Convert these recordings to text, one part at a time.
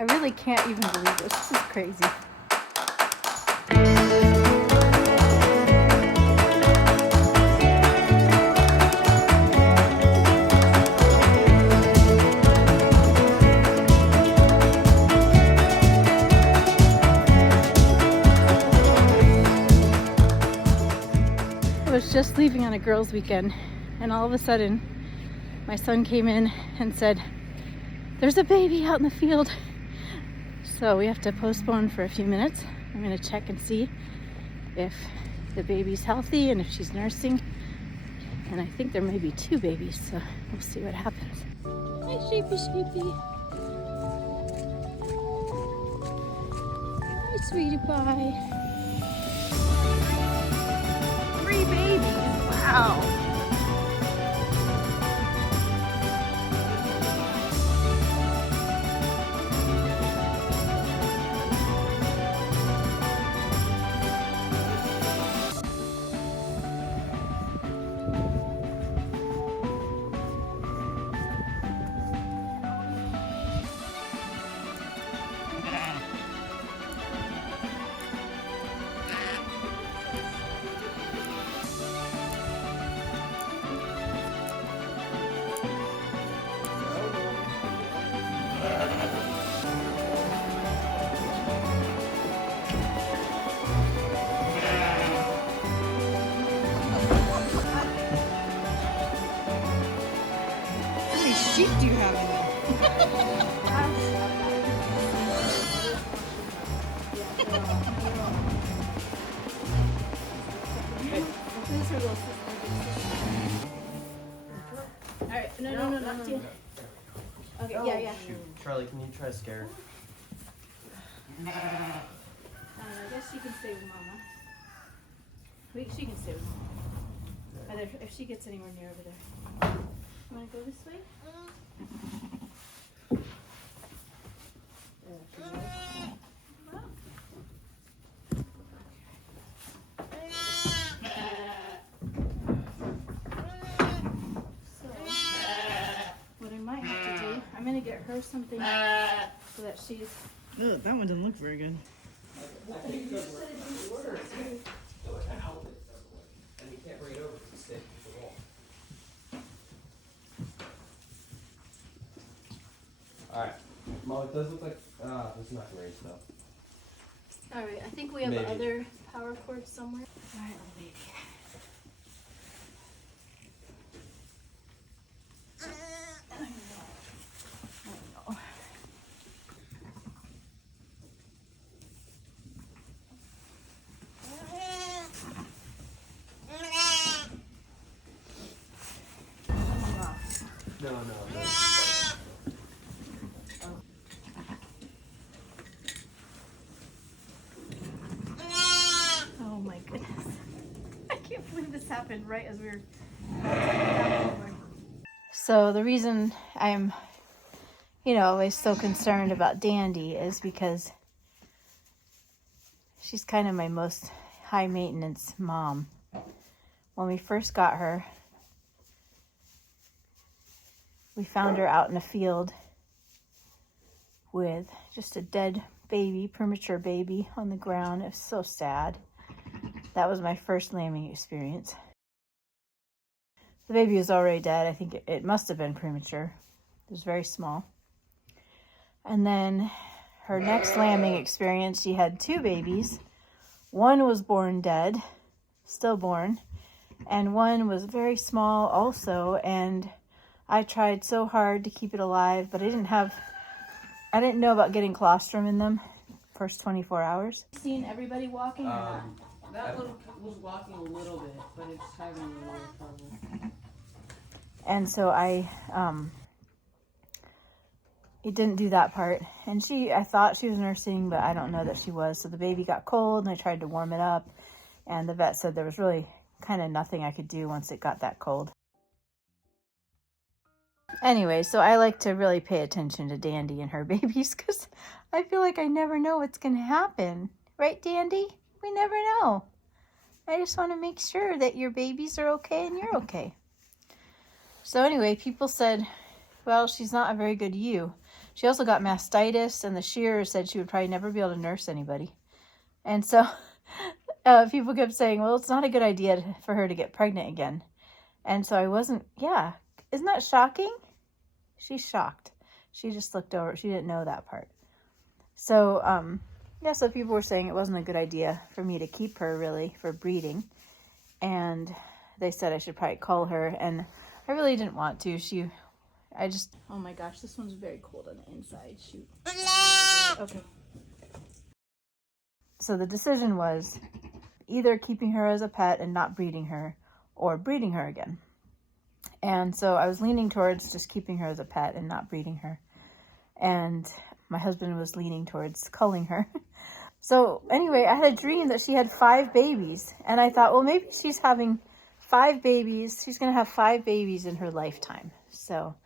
I really can't even believe this. This is crazy. I was just leaving on a girls' weekend, and all of a sudden my son came in and said, "There's a baby out in the field." So we have to postpone for a few minutes. I'm going to check and see if the baby's healthy and if she's nursing. And I think there may be 2 babies, so we'll see what happens. Hi, sheepy, sheepy. Hi, sweetie pie. 3 babies, wow. How many sheep do you have in there? Alright, no, not you. Okay, yeah. Shoot, Charlie, can you try to scare her? I guess she can stay with Mama. She can stay with Mama. But if she gets anywhere near over there. You want to go this way? What I might have to do, I'm going to get her something so that she's... Ugh, that one doesn't look very good. Alright. Well, it does look like it's not great though. Alright, I think we have Maybe. other power cords somewhere. Alright, little baby. I know. No. Oh my goodness. I can't believe this happened right as we were... So the reason I'm, always so concerned about Dandy is because she's kind of my most high maintenance mom. When we first got her, we found her out in a field with just a dead baby, premature baby on the ground. It was so sad. That was my first lambing experience. The baby was already dead. I think it must have been premature. It was very small. And then her next lambing experience, she had 2 babies. One was born dead, stillborn, and one was very small also. And I tried so hard to keep it alive, but I didn't know about getting colostrum in them first 24 hours. Seen everybody walking or not? That one was walking a little bit, but it's having a little trouble. And so it didn't do that part. And I thought she was nursing, but I don't know that she was. So the baby got cold and I tried to warm it up. And the vet said there was really kind of nothing I could do once it got that cold. Anyway, so I like to really pay attention to Dandy and her babies because I feel like I never know what's going to happen. Right, Dandy? We never know. I just want to make sure that your babies are okay and you're okay. So anyway, people said, well, she's not a very good ewe. She also got mastitis, and the shearer said she would probably never be able to nurse anybody. And so people kept saying, well, it's not a good idea for her to get pregnant again. And so I wasn't, yeah. Isn't that shocking? She's shocked. She just looked over. She didn't know that part. So, yeah, so people were saying it wasn't a good idea for me to keep her, really, for breeding. And they said I should probably cull her. And I really didn't want to. Oh my gosh, this one's very cold on the inside. Shoot. Okay. So the decision was either keeping her as a pet and not breeding her, or breeding her again. And so I was leaning towards just keeping her as a pet and not breeding her. And my husband was leaning towards culling her. So anyway, I had a dream that she had 5 babies. And I thought, well, maybe she's having 5 babies. She's going to have 5 babies in her lifetime. So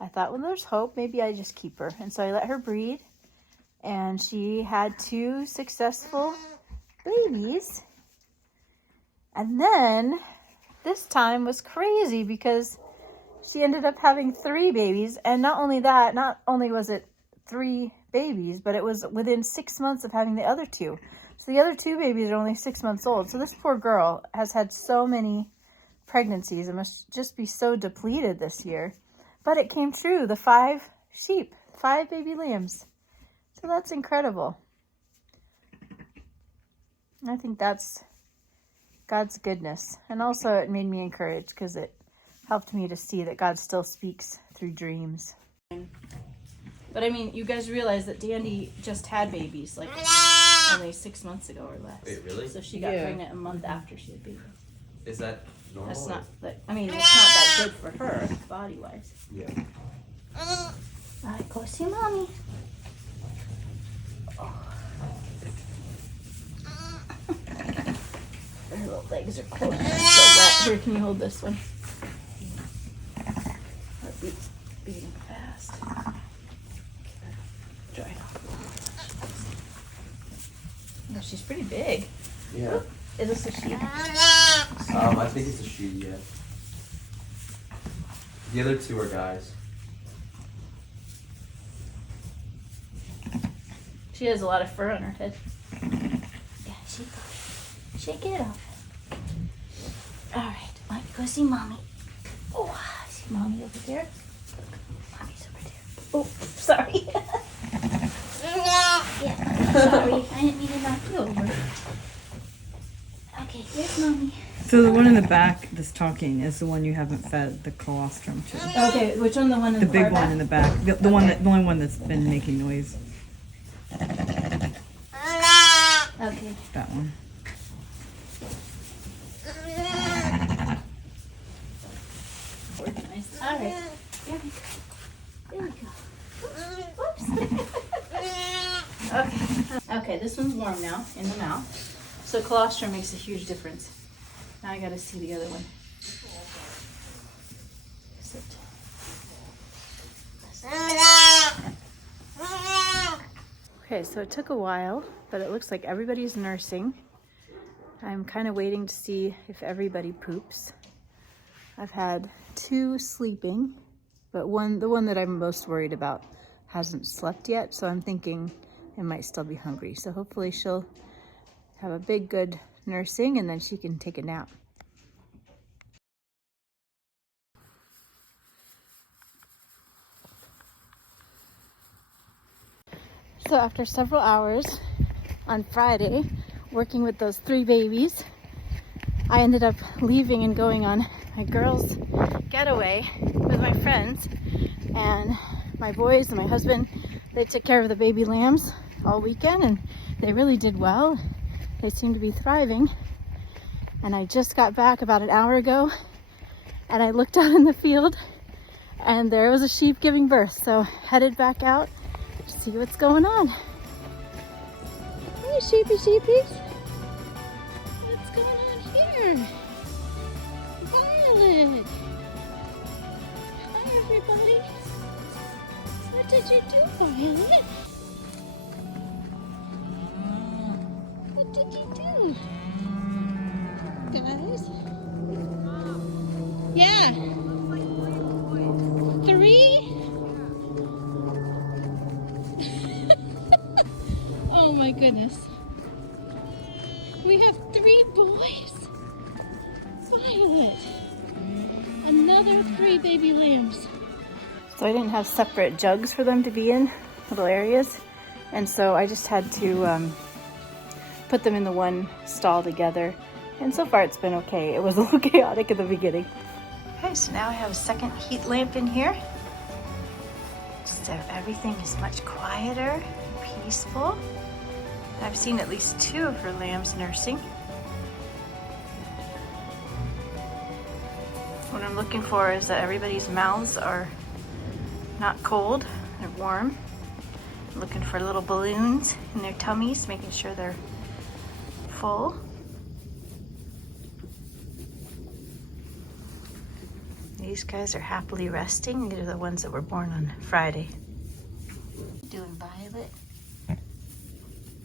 I thought, well, there's hope. Maybe I just keep her. And so I let her breed. And she had 2 successful babies. And then this time was crazy because she ended up having 3 babies. And not only that, not only was it 3 babies, but it was within 6 months of having the other 2. So the other 2 babies are only 6 months old. So this poor girl has had so many pregnancies and must just be so depleted this year. But it came true. The 5 sheep, 5 baby lambs. So that's incredible. I think that's God's goodness. And also it made me encouraged because it helped me to see that God still speaks through dreams. But I mean, you guys realize that Dandy just had babies, like only 6 months ago or less. Wait, really? So she got pregnant a month after she had babies. Is that normal? That's not, I mean, it's not that good for her, body-wise. Yeah. All right, go see Mommy. Oh. Her little legs are cold. It's so wet. Here, can you hold this one? Her beat's beating fast. Dry it off. Oh, she's pretty big. Yeah. Is this a sheep? I think it's a she, yeah. The other 2 are guys. She has a lot of fur on her head. Yeah, shake it off. All right, why don't you go see Mommy? Oh, I see Mommy over there. Mommy's over there. Oh, sorry. Yeah, sorry. I didn't mean to knock you over. Okay, here's Mommy. So the one in the back that's talking is the one you haven't fed the colostrum to. Okay, which one? The one in the The big far one back? in the back. The one that, the only one that's been making noise. Okay. That one. Organized. All right. There we go. There we go. Oops. Okay. Okay, this one's warm now in the mouth. So colostrum makes a huge difference. Now I gotta see the other one. Sit. Okay, so it took a while, but it looks like everybody's nursing. I'm kind of waiting to see if everybody poops. I've had 2 sleeping, but the one that I'm most worried about hasn't slept yet, so I'm thinking it might still be hungry. So hopefully she'll have a big, good nursing, and then she can take a nap. So after several hours on Friday, working with those 3 babies, I ended up leaving and going on a girls' getaway with my friends, and my boys and my husband, they took care of the baby lambs all weekend, and they really did well. They seem to be thriving. And I just got back about an hour ago, and I looked out in the field, and there was a sheep giving birth. So headed back out to see what's going on. Hey, sheepies. What's going on here? Violet. Hi, everybody. What did you do, Violet? What did you do? Guys? Yeah. 3? my goodness. We have 3 boys. Violet. Another 3 baby lambs. So I didn't have separate jugs for them to be in, little areas. And so I just had to put them in the one stall together. And so far it's been okay. It was a little chaotic at the beginning. Okay, so now I have a second heat lamp in here. So everything is much quieter and peaceful. I've seen at least 2 of her lambs nursing. What I'm looking for is that everybody's mouths are not cold, they're warm. I'm looking for little balloons in their tummies, making sure they're full. These guys are happily resting. These are the ones that were born on Friday. Doing Violet?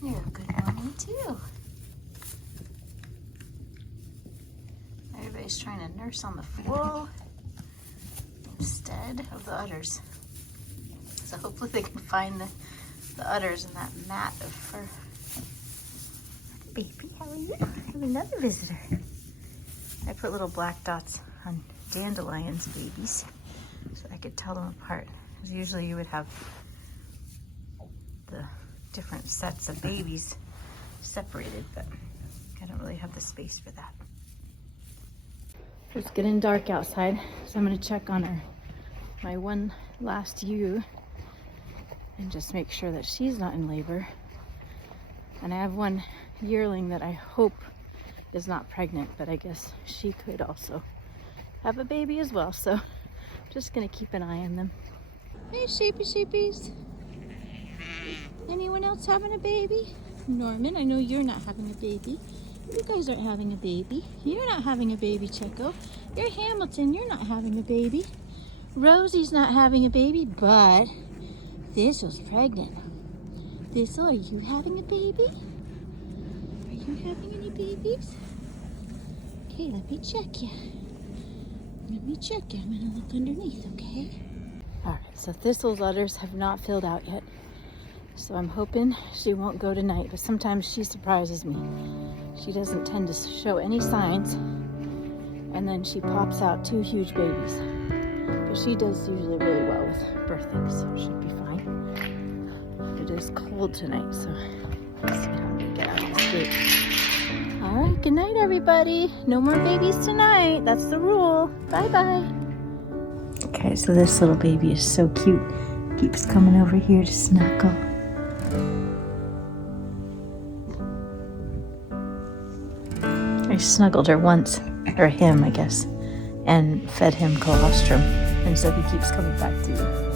You're a good morning too. Everybody's trying to nurse on the floor instead of the udders. So hopefully they can find the udders in that mat of fur. Baby, how are you? I have another visitor. I put little black dots on dandelions babies so I could tell them apart. Because usually you would have the different sets of babies separated, but I don't really have the space for that. It's getting dark outside, so I'm going to check on my one last ewe and just make sure that she's not in labor. And I have one yearling that I hope is not pregnant, but I guess she could also have a baby as well, so I'm just going to keep an eye on them. Hey, sheepies. Anyone else having a baby? Norman, I know you're not having a baby. You guys aren't having a baby. You're not having a baby, Checo. You're Hamilton, you're not having a baby. Rosie's not having a baby, but Thistle's pregnant. Thistle, are you having a baby? Are you having any babies? Okay, let me check you. Let me check you. I'm gonna look underneath, okay? Alright, so Thistle's udders have not filled out yet. So I'm hoping she won't go tonight, but sometimes she surprises me. She doesn't tend to show any signs, and then she pops out 2 huge babies. But she does usually really well with birthing, so it should be fine. It is cold tonight, so let's see how I'm gonna get out of this gate. Alright, good night everybody. No more babies tonight. That's the rule. Bye-bye. Okay, so this little baby is so cute. Keeps coming over here to snuggle. I snuggled her once, or him, I guess, and fed him colostrum, and so he keeps coming back to me.